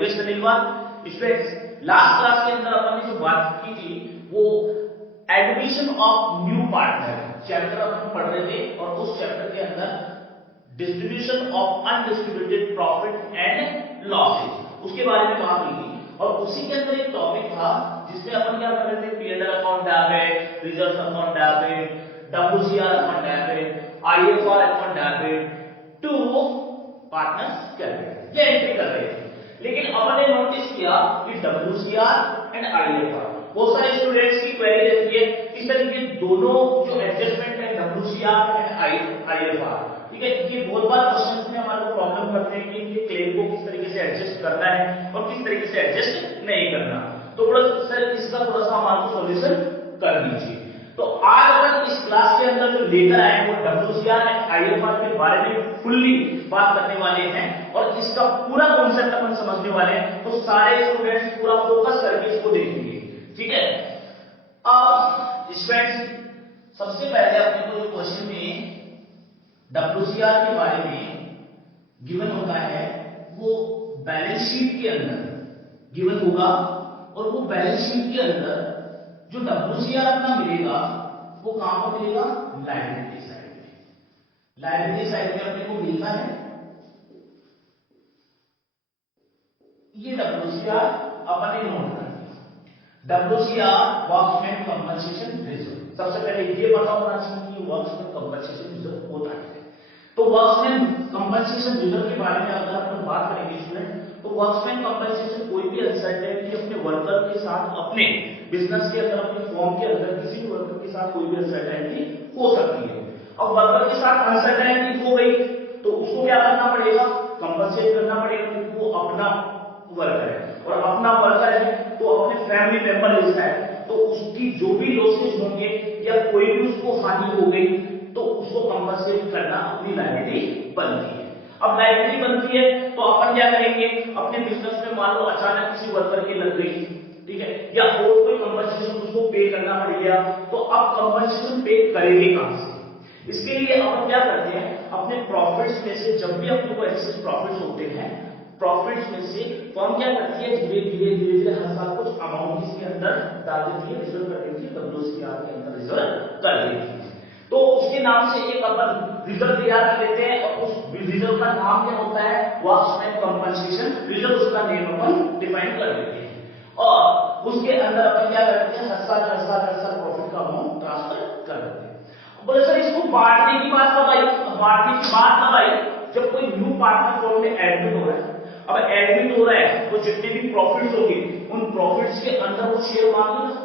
Request Anil students, last class के अंदर अपन ने जो बात की थी वो admission of new partner chapter अपन पढ़ रहे थे और उस चैप्टर के अंदर distribution of undistributed profit and losses उसके बारे में बात हुई थी। और उसी के अंदर एक टॉपिक था जिसमें अपन क्या कर रहे थे, P&L account debit, reserve account debit, WCR account debit, IFR account debit to partners capital ये एंट्री कर रहे थे। लेकिन अपन ने नोटिस किया कि WCR एंड IFR बहुत सारे स्टूडेंट्स की क्वेरी रहती है कि सर ये दोनों जो एडजस्टमेंट है WCR एंड IFR, ठीक है, ये बहुत बार क्वेश्चंस में हमारे को प्रॉब्लम करते हैं कि इनके क्लेम को किस तरीके से एडजस्ट करना है और किस तरीके से एडजस्ट नहीं करना। तो थोड़ा सर इसका थोड़ा सा हमारे को सॉल्यूशन कर दीजिए। तो आज अपन इस क्लास के अंदर जो लेकर आए वो WCR एंड IFR के बारे में फुल्ली बात करने वाले हैं और इसका पूरा कॉन्सेप्ट अपन समझने वाले हैं। तो सारे स्टूडेंट्स पूरा फोकस करके इसको देखेंगे, ठीक है। अब स्टूडेंट्स सबसे पहले अपने को जो क्वेश्चन में WCR के बारे में गिवन होता है वो बैलेंस शीट के अंदर गिवन होगा और वो बैलेंस शीट के अंदर जो WCR अपना मिलेगा वो कहां पर मिलेगा, लायबिलिटी साइड में। लायबिलिटी साइड में अपने को मिलता है ये WCR अपन ने नोट कर दिया। WCR workman compensation reserve. सबसे पहले ये पता होना चाहिए कि वर्कमैन कंपनसेशन रिजर्व होता है। तो वर्कमैन कंपनसेशन रिजर्व के बारे में अगर अपन बात करेंगे स्टूडेंट, तो वर्कमैन कंपनसेशन कोई भी अनसर्टेनिटी अपने वर्कर के साथ, अपने बिजनेस के अंदर, अपने फॉर्म के अंदर किसी भी वर्कर के साथ कोई भी अनसर्टेनिटी हो सकती है। अब वर्कर के साथ अनसर्टेनिटी हो गई तो उसको क्या करना पड़ेगा, कंपनसेट करना पड़ेगा क्योंकि वो अपना वर्कर है और अपना वर्कर है तो अपने फैमिली मेंबर जैसा है, तो उसकी जो भी लॉसेज होंगे या कोई भी उसको हानि हो गई तो उसको कंपनसेट करना अपनी लायबिलिटी बनती है। अब लायबिलिटी बनती है तो अपन क्या करेंगे, अपने बिजनेस में मान लो अचानक किसी वर्कर की लग गई, ठीक है, या और कोई कंपनसेशन उसको पे करना पड़ गया, तो अब कंपनसेशन पे करेंगे कहां से। इसके लिए अपन क्या करते हैं, अपने प्रॉफिट्स में से जब भी अपने को एक्सेस प्रॉफिट्स होते हैं, प्रॉफिट्स में से फर्म क्या करती है, धीरे धीरे हर साल कुछ अमाउंट इसके अंदर डाल देती है, रिजर्व कर देती है, WCR के अंदर रिजर्व कर देती है। तो उसके नाम से एक अपन रिजर्व तैयार कर लेते हैं और उस रिजर्व का नाम क्या होता है, वर्कमैन कंपनसेशन रिजर्व, उसका नेम अपन डिफाइन कर देते हैं और उसके अंदर अपन क्या करते हैं, हर साल प्रॉफिट का अमाउंट ट्रांसफर कर देते हैं। बोले सर इसको बांटने की बात कब आई, बांटने की बात कब आई, जब कोई न्यू पार्टनर फॉर्म में एडमिट हो रहा है। अब एडमिट हो रहा है तो जितने भी प्रॉफिट्स होंगे उन प्रॉफिट्स के अंदर वो शेयर मांगेगा,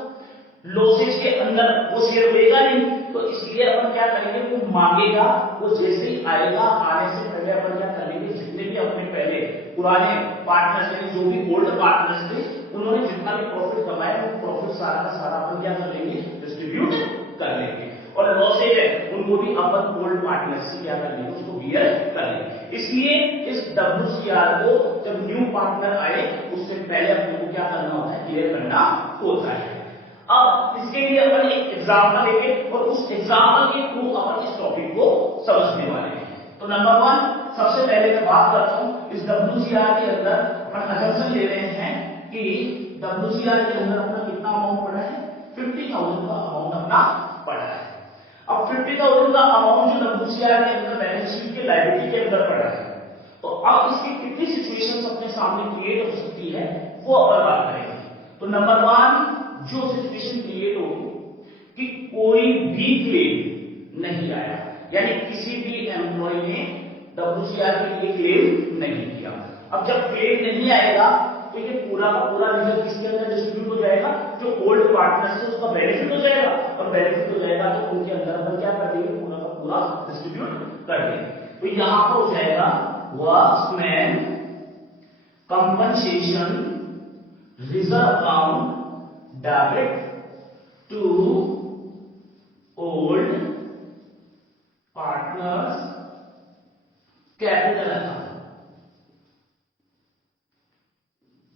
लॉसेज के अंदर वो शेयर लेगा नहीं, तो इसलिए अपन क्या करेंगे, वो मांगेगा, वो जैसे ही आएगा, आने से पहले अपन क्या करेंगे, जितने भी अपने पहले पुराने पार्टनर्स यानी जो भी ओल्ड पार्टनर्स थे उन्होंने जितना भी प्रॉफिट कमाया वो प्रॉफिट सारा का सारा अपन क्या कर लेंगे, डिस्ट्रीब्यूट कर लेंगे और लॉसेज है उनको भी अपन ओल्ड पार्टनर्स से क्या कर लेंगे, उसको बियर कर लेंगे। इसलिए इस WCR को जब न्यू पार्टनर आए उससे पहले अपने को क्या करना होता है, क्लियर करना होता है। अब इसके लिए अपन एक एग्जांपल लेंगे और उस एग्जांपल के थ्रू अपन इस टॉपिक को समझने वाले हैं। तो नंबर 1 सबसे पहले मैं बात करता हूं इस WCR के अंदर अपन असम्पशन ले रहे हैं कि WCR के अंदर अपना कितना अमाउंट पड़ा है, 50,000 का अमाउंट अपना पड़ा है। अब 50,000 का अमाउंट जो WCR के अंदर बैलेंस शीट के लायबिलिटी के अंदर पड़ा है, तो अब इसकी कितनी सिचुएशंस अपने सामने क्रिएट हो सकती है वो अपन बात करेंगे। तो नंबर 1 जो सिचुएशन क्रिएट होगी कि कोई भी क्लेम नहीं आया, यानी किसी भी एम्प्लॉय ने WCR के लिए क्लेम नहीं किया। अब जब क्लेम नहीं आएगा तो ये पूरा का पूरा रिजर्व किसके अंदर डिस्ट्रीब्यूट हो जाएगा, जो ओल्ड पार्टनर्स है उसका बेनिफिट हो जाएगा और बेनिफिट हो जाएगा तो उनके अंदर अपन क्या कर देंगे, पूरा का पूरा डिस्ट्रीब्यूट कर देंगे। तो यहां पर हो जाएगा workman compensation reserve account debit to old partners capital account.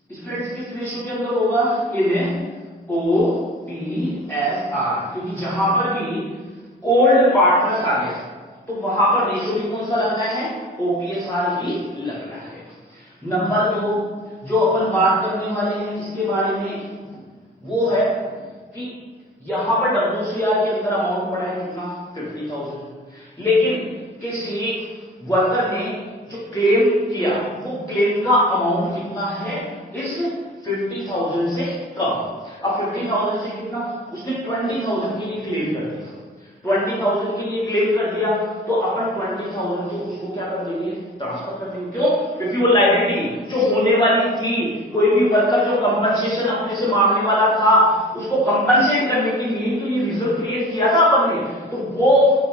Spreads किस रेशियो के अंदर होगा, इन्हें OPSR, क्योंकि जहां पर भी ओल्ड पार्टनर्स आ गए तो वहां पर रेशियो भी कौन सा लगना है, OPSR ही लगना है। नंबर 2 जो अपन बात करने वाले हैं इसके बारे में वो है कि यहां पर WCR के अंदर अमाउंट पड़ा है कितना 50,000, लेकिन किसी वर्कर ने जो क्लेम किया वो क्लेम का अमाउंट कितना है इस 50,000 से कम। अब 50,000 से कितना, उसने 20,000 के लिए क्लेम कर दिया, 20,000 के लिए क्लेम कर दिया, तो अपन 20,000 को उसको क्या कर देंगे, ट्रांसफर कर देंगे। क्यों? क्योंकि वो लायबिलिटी जो होने वाली थी, कोई भी वर्कर जो कंपनसेशन अपने से मांगने वाला था उसको कंपनसेट करने के लिए तो ये रिजर्व क्रिएट किया था अपन ने, तो वो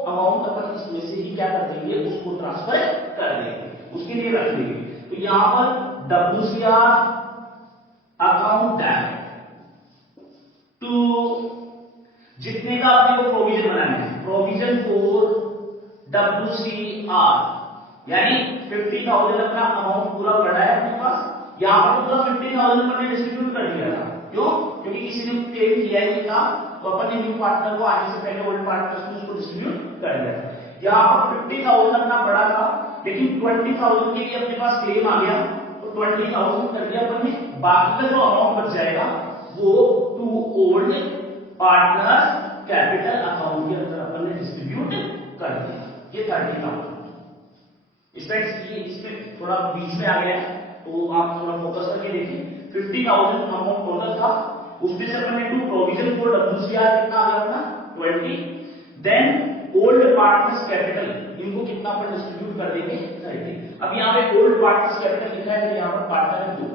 अमाउंट अपन इसमें से ही क्या कर देंगे, उसको ट्रांसफर कर देंगे, उसके लिए रख देंगे। तो यहां पर WCR अकाउंट डेबिट टू जितने का अपने को प्रोविजन बनाना है, प्रोविजन फॉर WCR, यानी 50,000 अपना अमाउंट पूरा पड़ा है अपने पास, यहां पर पूरा 50,000 मैंने डिस्ट्रीब्यूट कर दिया था। क्यों? क्योंकि किसी ने क्लेम किया ही था, तो अपन ने न्यू पार्टनर को आने से पहले ओल्ड पार्टनर्स को उसको डिस्ट्रीब्यूट कर दिया था। यहां पर 50,000 अपना पड़ा था, लेकिन 20,000 के लिए अपने पास क्लेम आ गया, तो 20,000 कर दिया अपन ने, बाकी का जो अमाउंट बच जाएगा वो to old partner capital account के अंदर अपन ने डिस्ट्रीब्यूट कर दिया। ये 30,000 इसमें थोड़ा बीच में आ गया है, तो आप थोड़ा फोकस करके देखिए। 50,000 अमाउंट टोटल था, उसमें से अपन ने टू प्रोविजन फॉर WCR कितना आ गया अपना 20, देन ओल्ड पार्टनर्स कैपिटल इनको कितना अपन डिस्ट्रीब्यूट कर देंगे 30। अब यहाँ पे ओल्ड पार्टनर्स कैपिटल लिखा है, तो यहाँ पर पार्टनर है 2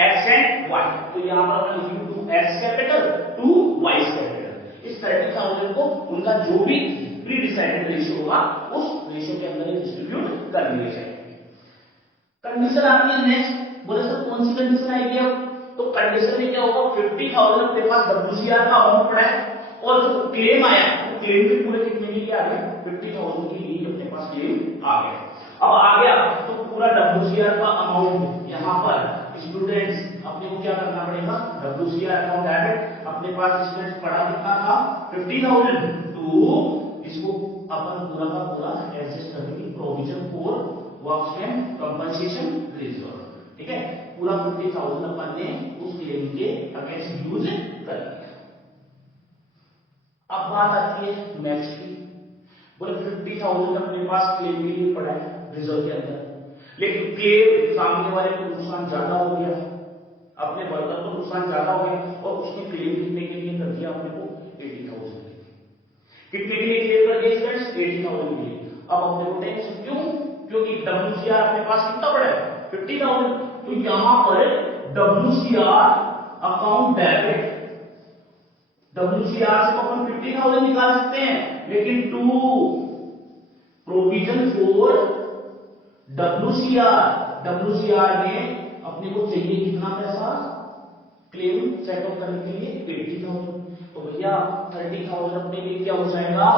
X एंड Y, तो यहाँ पर अपन लिखेंगे 2 X कैपिटल 2 Y कैपिटल। इस 30,000 को उनका जो भी प्री डिसाइडेड रेशियो होगा उस रेशियो के अंदर डिस्ट्रीब्यूट कर दिया जाएगा। कंडीशन आती है नेक्स्ट, बोले सर कौन सी कंडीशन आएगी अब, तो कंडीशन में क्या होगा, 50,000 अपने पास WCR का अमाउंट पड़ा है और जो क्लेम आया वो क्लेम भी पूरे कितने के लिए आ गया, 50,000 के लिए अपने पास क्लेम आ गया। अब आ गया तो पूरा WCR का अमाउंट यहाँ पर स्टूडेंट्स अपने को क्या करना पड़ेगा, WCR अकाउंट डेबिट अपने पास स्टूडेंट्स पड़ा कितना था 50,000, तो इसको अपन पूरा का पूरा एडजस्ट करेंगे provision for workman compensation reserve. ठीक है, पूरा 50,000 अपन ने उस क्लेम के अगेंस्ट यूज कर लिया। अब बात आती है नेक्स्ट की, बोले 50,000 अपने पास क्लेम के लिए पड़ा है रिजर्व के अंदर, लेकिन क्लेम सामने वाले को नुकसान ज्यादा हो गया, अपने वर्कर को नुकसान ज्यादा हो गया और उसने क्लेम कितने के लिए कर दिया अपने को 80,000 कितने के लिए क्लेम कर दिया फ्रेंड्स 80,000 के लिए। अब अपने को टेंशन क्यों, क्योंकि WCR अपने पास कितना पड़ा है 50,000, तो यहां पर WCR अकाउंट डेबिट, WCR से अपन 50,000 निकाल सकते हैं, लेकिन टू प्रोविजन फॉर WCR में अपने को चाहिए कितना पैसा, क्लेम सेट ऑफ करने के लिए 80,000, तो भैया 30,000 अपने लिए क्या हो जाएगा,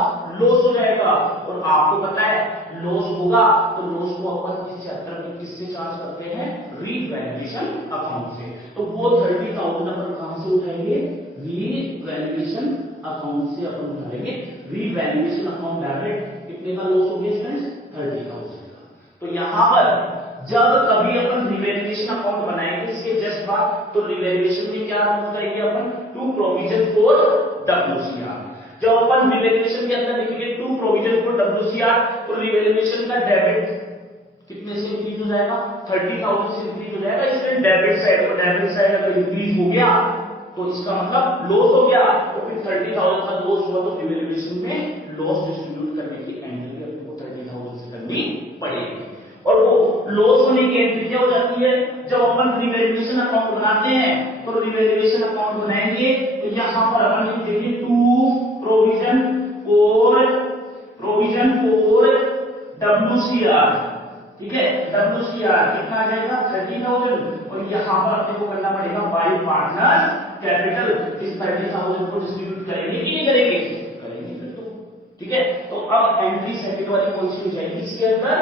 लॉस हो जाएगा। और आपको पता है लॉस होगा तो लॉस को अपन इस चैप्टर में किससे चार्ज करते हैं, रीवैल्यूएशन अकाउंट से। तो वो 30,000 अपन कहां से उठाएंगे, रीवैल्यूएशन अकाउंट से अपन उठाएंगे। रीवैल्यूएशन अकाउंट डेबिट कितने का लॉस हो गया फ्रेंड्स 30,000 का। तो यहां पर जब कभी अपन रिवैल्यूएशन अकाउंट बनाएंगे इसके जस्ट बाद, तो रिवैल्यूएशन में क्या बताएंगे अपन, टू प्रोविजन फॉर WCR। जब अपन रिवैल्यूएशन के अंदर लिखेंगे टू प्रोविजन फॉर WCR, तो रिवैल्यूएशन का डेबिट कितने से इंक्रीज हो जाएगा, 30,000 से इंक्रीज हो जाएगा। इसलिए डेबिट साइड अगर इंक्रीज हो गया तो इसका मतलब लॉस हो गया, तो फिर 30,000 का लॉस हुआ तो रिवैल्यूएशन में लॉस डिस्ट्रीब्यूट करने की एंट्री अपने को 30,000 से करनी पड़ेगी। और वो लॉस होने की एंट्री क्या हो जाती है, जब अपन रिवैल्यूएशन अकाउंट बनाते हैं, तो रिवैल्यूएशन अकाउंट बनाएंगे तो यहां पर अपन लिखेंगे टू प्रोविजन फॉर WCR। ठीक है, WCR कितना आ जाएगा 30,000, और यहां पर अपने को करना पड़ेगा बाय पार्टनर कैपिटल। इस 30,000 को डिस्ट्रीब्यूट करेंगे कि नहीं करेंगे, करेंगे फिर तो। ठीक है, तो अब एंट्री सेकंड वाली कौन सी हो जाएगी इसके अंदर,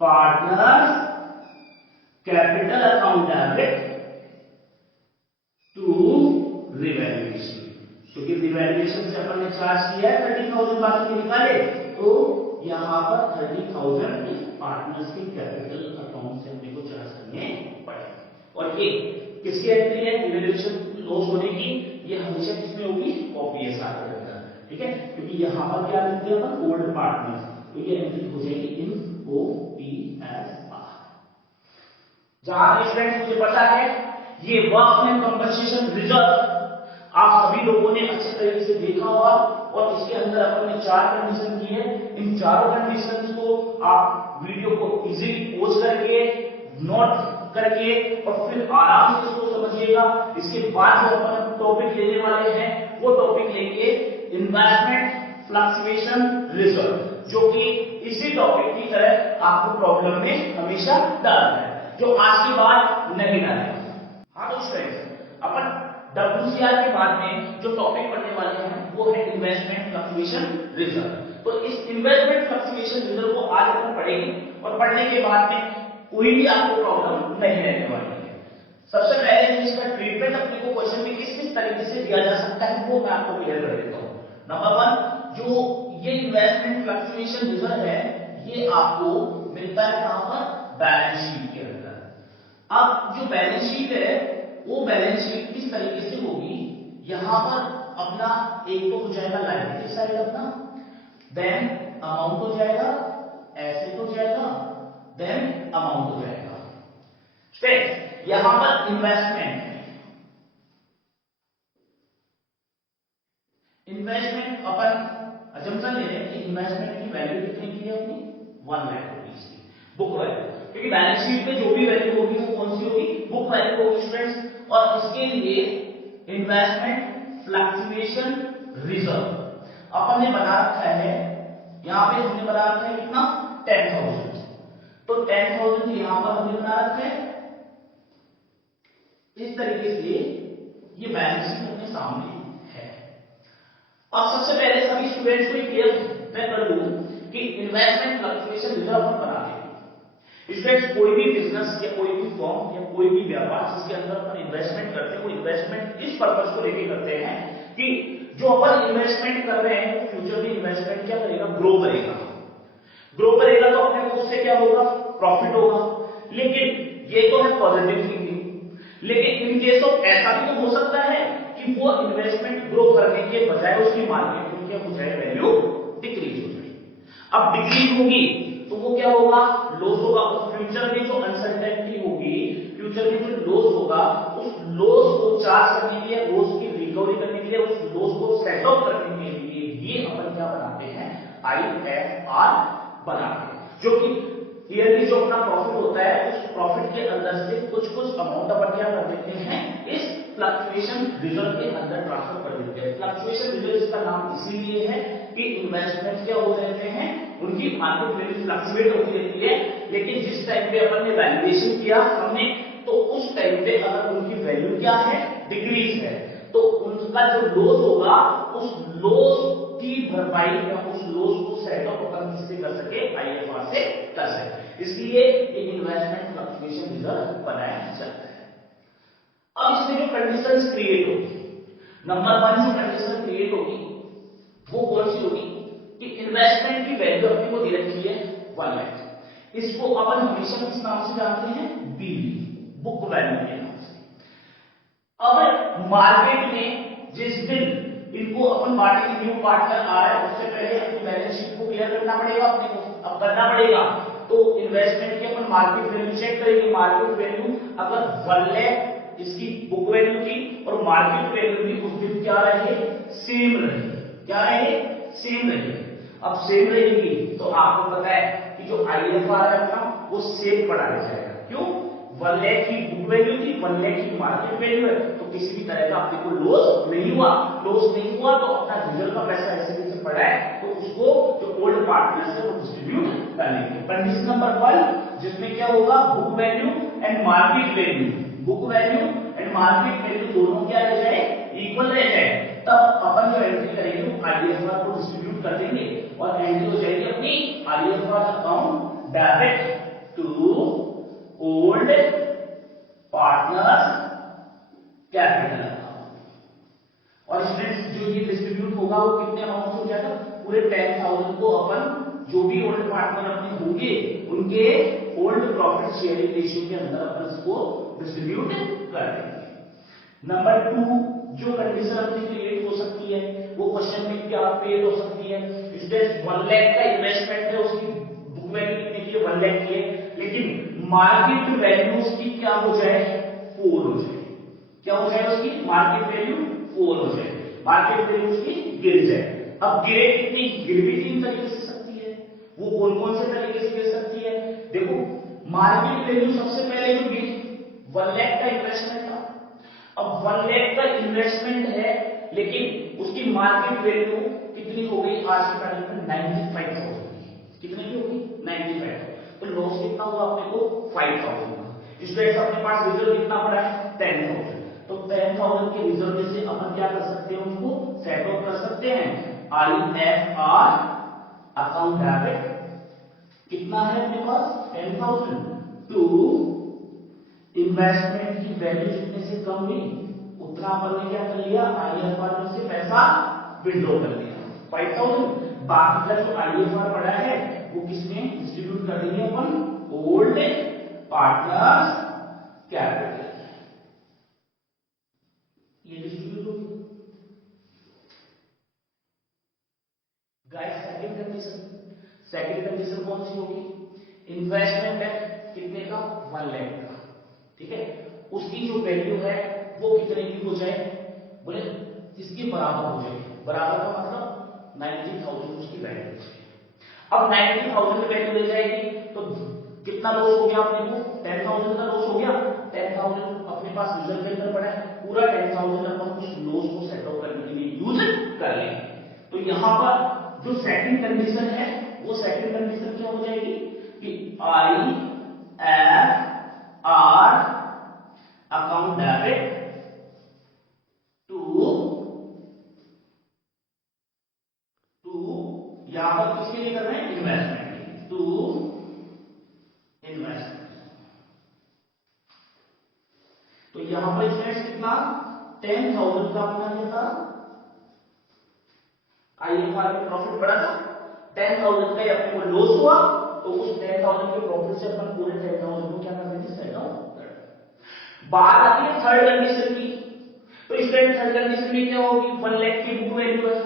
partners capital account debit to revaluation, क्योंकि रिवैल्यूएशन से अपन ने चार्ज किया है 30,000 बाकी निकाले, तो यहां पर 30,000 पार्टनर्स के कैपिटल अकाउंट से अपने को चार्ज करने पड़ेंगे। और ये किसकी एंट्री है इवैल्यूएशन लॉस होने की, ये हमेशा किसमें होगी ओपीएसआर के अंदर, ठीक है, क्योंकि यहां पर क्या लिखते हैं अपन ओल्ड पार्टनर, तो ये एंट्री हो जाएगी इन ओपीएसआर। जहां स्टूडेंट्स मुझे पता है ये वर्कमैन कंपनसेशन रिजर्व आप सभी लोगों ने अच्छे तरीके से देखा होगा, और इसके अंदर अपन ने 4 कंडीशन की है। इन चारों कंडीशंस को आप वीडियो को इजीली पॉज करके नोट करके और फिर आराम से इसको समझिएगा। इसके बाद जो अपन टॉपिक लेने वाले हैं वो टॉपिक लेंगे इन्वेस्टमेंट फ्लक्चुएशन रिजर्व, जो कि इसी टॉपिक की तरह आपको प्रॉब्लम में हमेशा डालना है, जो आज के बाद नहीं डालेगा। हाँ तो स्टूडेंट्स अपन WCR के बाद में जो टॉपिक पढ़ने वाले हैं वो है इन्वेस्टमेंट फ्लक्चुएशन रिजर्व। तो इस इन्वेस्टमेंट फ्लक्चुएशन रिजर्व को आज अपन पढ़ेंगे, और पढ़ने के बाद में कोई भी आपको प्रॉब्लम नहीं रहने वाली है। सबसे पहले इसका ट्रीटमेंट अपने को क्वेश्चन में किस किस तरीके से दिया जा सकता है वो मैं आपको क्लियर कर देता हूं। नंबर 1, जो ये इन्वेस्टमेंट फ्लक्चुएशन रिजर्व है ये आपको मिलता है कहां पर बैलेंस शीट के अंदर। अब जो बैलेंस शीट है वो बैलेंस शीट किस तरीके से होगी, यहां पर अपना एक तो हो जाएगा लायबिलिटी साइड अपना, देन अमाउंट हो जाएगा, एसेट हो जाएगा, देन अमाउंट हो जाएगा। स्टेट यहां पर इन्वेस्टमेंट अपन अजम्पशन ले रहे हैं कि इन्वेस्टमेंट की वैल्यू कितनी की है अपनी 1 लाख रुपीस की बुक वैल्यू, क्योंकि बैलेंस शीट में जो भी वैल्यू होगी वो कौन सी होगी बुक वैल्यू होगी स्टूडेंट्स। और इसके लिए इन्वेस्टमेंट फ्लक्चुएशन रिजर्व अपन ने बना रखा है, यहां पे हमने बना रखा है कितना 10,000, तो 10,000 यहां पर हमने बना रखा है इस तरीके से, ये बैलेंस शीट अपने सामने है। अब सबसे पहले सभी स्टूडेंट्स को क्लियर मैं कर दूं कि इन्वेस्टमेंट फ्लक्चुएशन रिजर्व अपन बना लेंगे। स्टूडेंट्स कोई भी बिजनेस या कोई भी फर्म या कोई भी व्यापार जिसके अंदर अपन इन्वेस्टमेंट करते हैं वो इन्वेस्टमेंट इस पर्पस को लेके करते हैं कि जो अपन इन्वेस्टमेंट कर रहे हैं वो फ्यूचर में इन्वेस्टमेंट क्या करेगा ग्रो करेगा, ग्रो करेगा तो अपने को उससे क्या होगा प्रॉफिट होगा। लेकिन ये तो है पॉजिटिव थिंकिंग, लेकिन इन केस ऑफ ऐसा भी तो हो सकता है कि वो इन्वेस्टमेंट ग्रो करने के बजाय उसकी मार्केट में क्या हो जाए वैल्यू डिक्रीज हो जाए। अब डिक्रीज होगी तो वो क्या होगा लॉस होगा, और फ्यूचर में जो अनसर्टेनिटी होगी, फ्यूचर में जो लॉस होगा उस लॉस को चार्ज करने के लिए, लॉस की रिकवरी करने के लिए, उस लॉस को सेट ऑफ करने के लिए ये अपन क्या बनाते हैं IFR बनाते हैं, जो कि ईयरली जो अपना प्रॉफिट होता है उस प्रॉफिट के अंदर से कुछ अमाउंट अपन क्या कर देते हैं इस फ्लक्चुएशन रिजर्व के अंदर ट्रांसफर कर देते हैं। फ्लक्चुएशन रिजर्व इसका नाम इसीलिए है कि इन्वेस्टमेंट क्या हो रहते हैं उनकी मार्केट वैल्यू फ्लक्चुएट होती रहती है, लेकिन जिस टाइम पे अपन ने वैल्यूएशन किया हमने तो उस टाइम पे अगर उनकी वैल्यू क्या है डिक्रीज है तो उनका जो लॉस होगा उस लॉस की भरपाई या उस लॉस को सेट ऑफ अपन किससे कर सके IFR से कर सके, इसलिए एक इन्वेस्टमेंट फ्लक्चुएशन रिजर्व बनाया जाता है। अब इसमें जो कंडीशंस क्रिएट होगी, नंबर 1 जो कंडीशन क्रिएट होगी वो कौन सी होगी कि इन्वेस्टमेंट की वैल्यू अपने को दे रखी है 1 लाख, इसको अपन हमेशा किस नाम से जानते हैं BV बुक वैल्यू के नाम से। अब मार्केट में जिस दिन इनको अपन बांटेंगे न्यू पार्टनर आ रहा है उससे पहले अपनी बैलेंस शीट को क्लियर करना पड़ेगा अपने को, अब करना पड़ेगा तो इन्वेस्टमेंट की अपन मार्केट वैल्यू चेक करेंगे। मार्केट वैल्यू अगर 1 लाख इसकी बुक वैल्यू थी और मार्केट वैल्यू भी उस दिन क्या रहे सेम रहे, क्या रहे सेम रहे। अब सेम रहेगी तो आपको पता है कि जो IFR है अपना वो सेम बढ़ाया जाएगा, क्यों 1 लाख की बुक वैल्यू थी 1 लाख की मार्केट वैल्यू है, तो किसी भी तरह का आपको लॉस नहीं हुआ, लॉस नहीं हुआ तो अपना रिजर्व का पैसा ऐसे कैसे पड़ा है तो उसको जो ओल्ड पार्टनर्स है वो डिस्ट्रीब्यूट कर लेंगे। कंडीशन नंबर 1 जिसमें क्या होगा book value and market value, book value and market value दोनों क्या रह जाए इक्वल रह जाए, तब अपन जो एंट्री करेंगे वो IFR को डिस्ट्रीब्यूट कर देंगे और एंट्री हो जाएगी अपनी IFR account direct to old partners capital account. और स्टूडेंट्स जो ये डिस्ट्रीब्यूट होगा वो कितने अमाउंट हो जाएगा पूरे 10,000 को अपन जो भी ओल्ड पार्टनर अपने होंगे उनके ओल्ड प्रॉफिट शेयरिंग रेशियो के अंदर अपन इसको डिस्ट्रीब्यूट कर देंगे। नंबर 2 जो कंडीशन अपनी क्रिएट हो सकती है वो क्वेश्चन में क्या पेड हो सकती है। स्टूडेंट्स 1 लाख का इन्वेस्टमेंट है, उसकी बुक वैल्यू कितनी की है 1 लाख की है, लेकिन मार्केट वैल्यू उसकी क्या हो जाए 4 हो जाए। क्या हो जाए उसकी मार्केट वैल्यू 4 हो जाए, मार्केट वैल्यू उसकी गिर जाए। अब गिरे कितनी, गिर भी 3 तरीके से सकती है। वो कौन कौन से तरीके से गिर सकती है देखो। मार्केट वैल्यू सबसे पहले जो गिरी 1 लाख का इन्वेस्टमेंट था। अब 1 लाख का इन्वेस्टमेंट है लेकिन उसकी मार्केट वैल्यू कितनी हो गई आज की तारीख में 95,000 की। कितने की होगी 95,000। तो लॉस कितना हुआ अपने को 5,000 का। स्टूडेंट्स अपने पास रिजर्व कितना पड़ा है 10,000। तो 10,000 के रिजर्व में से अपन क्या कर सकते हैं उनको सेट ऑफ कर सकते हैं। IFR अकाउंट डेबिट कितना है अपने पास 10,000 टू इन्वेस्टमेंट की वैल्यू जितने से कम हुई उतना अपन ने क्या कर लिया IFR में से पैसा विड्रॉ कर लिया 5,000। बाकी का जो IFR पड़ा है वो किसमें डिस्ट्रीब्यूट कर देंगे अपन ओल्ड पार्टनर्स कैपिटल। ये डिस्ट्रीब्यूट होगी। गाइस सेकंड कंडीशन कौन सी होगी, इन्वेस्टमेंट है कितने का 1 लाख का, ठीक है, उसकी जो वैल्यू है वो कितने की हो जाए बोले इसके बराबर हो जाए। बराबर का मतलब 90,000 उसकी वैल्यू हो जाए। अब 90,000 की वैल्यू ले जाएगी तो कितना लॉस हो गया अपने को 10,000 का लॉस हो गया। 10,000 अपने पास रिजर्व के अंदर पड़ा है, पूरा 10,000 अपन उस लॉस को सेट आउट करने के लिए यूज कर लेंगे। तो यहां पर जो सेकंड कंडीशन है वो सेकंड कंडीशन क्या हो जाएगी कि IFR अकाउंट डेबिट टू यहां पर किसके लिए कर रहे हैं इन्वेस्टमेंट टू इन्वेस्टमेंट। तो यहां पर इन्वेस्ट कितना 10,000 का अपना क्या था IFR में प्रॉफिट बढ़ा था 10,000 का अपने को लॉस हुआ तो उस 10,000 के प्रॉफिट से अपन पूरे 10,000 को क्या कर देंगे सेट आउट। बात आती है थर्ड कंडीशन की। तो इस थर्ड कंडीशन में क्या होगी 1 लाख की बुक वैल्यू है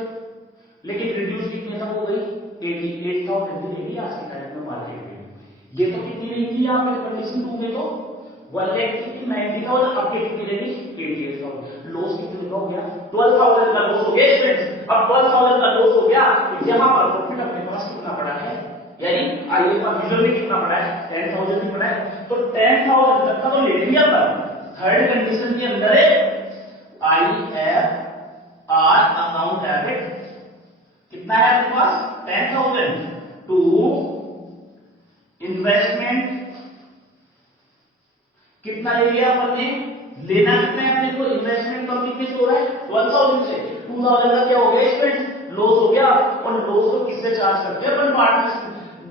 लेकिन रिड्यूस कितने तक हो गई 88,000 की रहेगी आज की तारीख में मार्केट वैल्यू। ये तो कितनी रहेगी यहां पर कंडीशन 2 में तो 1 लाख की 90,000 अब कितनी रहेगी 88,000। लॉस कितने का हो गया 12,000 का लॉस हो गया फ्रेंड्स। अब 12,000 का लॉस हो गया तो यहां पर प्रॉफिट अपने पास कितना पड़ा है यानी IFR रिजर्व में कितना पड़ा है 10,000 ही पड़ा है। तो 10,000 तक का तो ले लिया पर थर्ड कंडीशन के अंदर है IFR अकाउंट डेबिट कितना है अपने पास 10,000 टू इन्वेस्टमेंट कितना ले लिया अपन ने लेना कितना है अपने को इन्वेस्टमेंट कम कितने से हो रहा है 12,000 से 2,000 का क्या हो गया स्टूडेंट लॉस हो गया। और लॉस को किससे चार्ज करते हैं अपन पार्टनर्स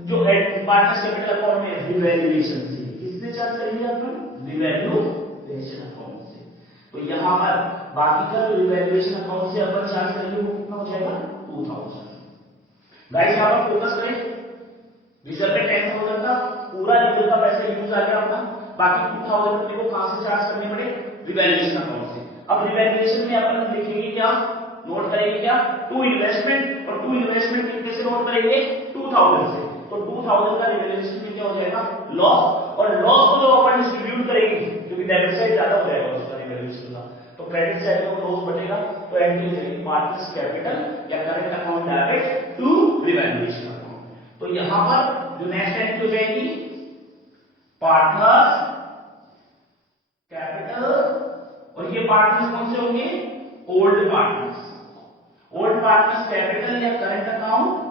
जो है पार्टनर्स कैपिटल अकाउंट में रिवैल्यूएशन से। किससे चार्ज करेंगे अपन रिवैल्यूएशन अकाउंट से। तो यहां पर बाकी का जो रिवैल्यूएशन अकाउंट से अपन चार्ज करेंगे वो कितना हो जाएगा 2,000। गाइस यहां पर फोकस करें रिजर्व में 10,000 का पूरा रिजर्व का पैसा यूज आ गया अपना, बाकी 2,000 अपने को कहां से चार्ज करने पड़े रिवैल्यूएशन अकाउंट से। अब रिवैल्यूएशन में अपन लिखेंगे क्या नोट करेंगे क्या टू इन्वेस्टमेंट और टू इन्वेस्टमेंट कितने से नोट करेंगे 2,000 से। तो 2,000 का रिवैल्यूएशन में क्या हो जाएगा लॉस और लॉस को जो अपन डिस्ट्रीब्यूट करेंगे क्योंकि डेबिट साइड ज्यादा हो जाएगा उसका रिवैल्यूएशन का तो क्रेडिट साइड में लॉस बचेगा तो एंट्री हो जाएगी पार्टनर्स कैपिटल या current account debit to revaluation account. तो यहां पर जो नेक्स्ट एंट्री हो जाएगी पार्टनर्स कैपिटल और ये पार्टनर्स कौन से होंगे old partners. Old partners capital या current account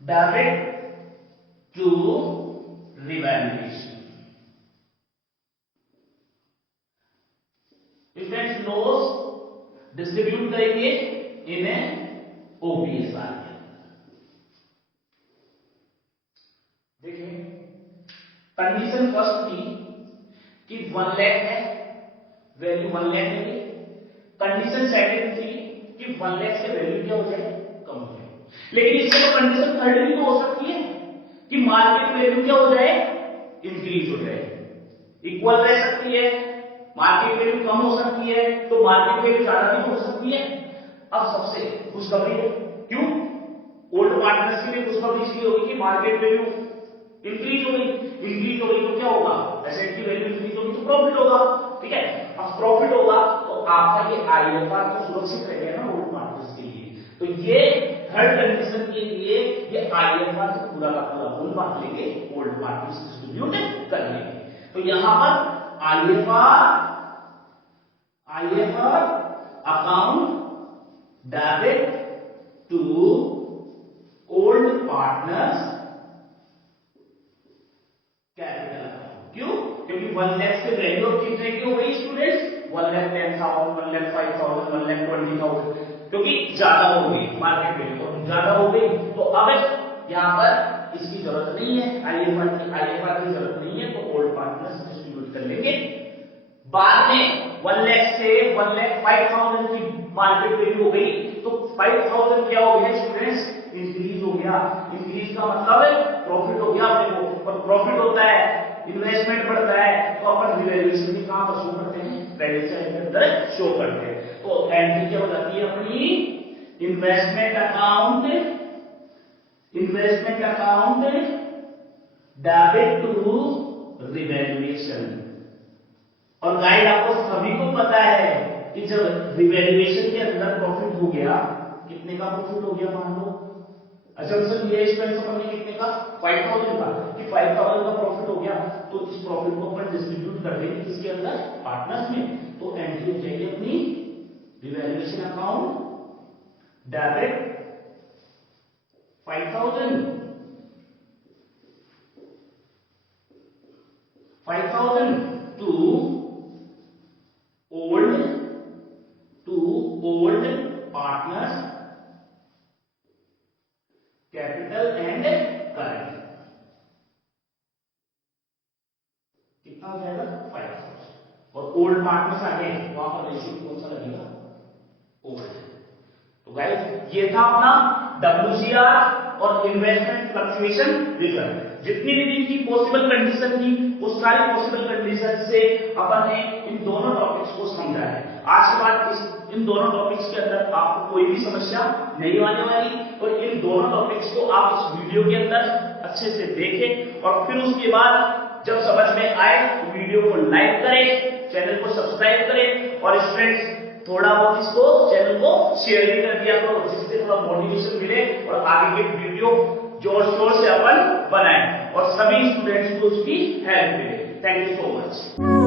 debit to revaluation. Friends loss distribute करेंगे इन OPSR। देखिए कंडीशन फर्स्ट थी कि 1 लाख है वैल्यू 1 लाख है। कंडीशन सेकंड थी कि 1 लाख से वैल्यू क्या हो जाए कम हो जाए। लेकिन इससे तो कंडीशन थर्ड भी तो हो सकती है कि मार्केट वैल्यू क्या हो जाए इंक्रीज हो जाए। इक्वल रह सकती है, मार्केट वैल्यू कम हो सकती है, तो मार्केट वैल्यू ज्यादा भी हो सकती है। अब सबसे खुशखबरी है, क्यों? ओल्ड पार्टनर्स के लिए खुशखबरी इसलिए होगी कि मार्केट वैल्यू इंक्रीज हो गई, इंक्रीज हो गई तो क्या होगा, एसेट की वैल्यू इंक्रीज होगी तो प्रॉफिट होगा, ठीक है। अब प्रॉफिट होगा तो आपका ये आईएफआर तो सुरक्षित रहेगा ना ओल्ड पार्टनर्स के लिए। तो ये थर्ड कंडीशन के लिए ये आईएफआर से पूरा का पूरा फुल बांट लेंगे, ओल्ड पार्टनर्स डिस्ट्रीब्यूट कर लेंगे। तो यहां पर IFR account debit to old partners capital account. क्यों? क्योंकि 1 लाख से वैल्यू ऑफ कितने की हो गई स्टूडेंट्स? 1,10,000, 1,05,000, 1,20,000, क्योंकि ज्यादा हो गई मार्केट वैल्यू, तो ज्यादा हो गई तो अब यहां पर इसकी जरूरत नहीं है, आईएफआर की जरूरत नहीं है, तो ओल्ड पार्टनर्स डिस्ट्रीब्यूट कर लेंगे। बाद में 1 लाख से 1,05,000 की मार्केट वैल्यू हो गई तो 5,000 क्या हो गया स्टूडेंट्स? इंक्रीज हो गया। इंक्रीज का मतलब है प्रॉफिट हो गया अपने को, और प्रॉफिट होता है, इन्वेस्टमेंट बढ़ता है, तो अपन रिवैल्यूएशन भी कहां पर शो करते हैं? क्रेडिट साइड के अंदर शो करते हैं। तो एंट्री क्या हो जाती है अपनी? Investment account debit to revaluation. और गाइड आपको सभी को पता है कि जब रिवैल्यूएशन के अंदर प्रॉफिट हो गया, कितने का प्रॉफिट हो गया मान लो, असम्पशन ये एक्सपेंस अपन ने कितने का? 5,000 का, कि 5,000 का प्रॉफिट हो गया, तो इस प्रॉफिट को अपन डिस्ट्रीब्यूट कर देंगे किसके अंदर? पार्टनर्स में। तो एंट्री हो जाएगी अपनी revaluation account debit 5,000 to old partners capital and current. कितना हो जाएगा? 5,000। और ओल्ड पार्टनर्स आ गए, वहां पर रेशियो कौन सा लगेगा? ओल्ड। तो गाइस ये था अपना WCR और इन्वेस्टमेंट फ्लक्चुएशन रिजर्व। जितनी भी इनकी पॉसिबल कंडीशन थी उस सारी पॉसिबल कंडीशन से अपन ने इन दोनों टॉपिक्स को समझा है। आज के बाद इन दोनों टॉपिक्स के अंदर आपको कोई भी समस्या नहीं आने वाली, और इन दोनों टॉपिक्स को आप इस वीडियो के अंदर अच्छे से देखें, और फिर उसके बाद जब समझ में आए तो वीडियो को लाइक करें, चैनल को सब्सक्राइब करें, और स्टूडेंट्स थोड़ा बहुत इसको चैनल को शेयर भी कर दिया करो, जिससे थोड़ा मोटिवेशन मिले और आगे के वीडियो जोर शोर से अपन बनाएं और सभी स्टूडेंट्स को उसकी हेल्प मिले। Thank you so much.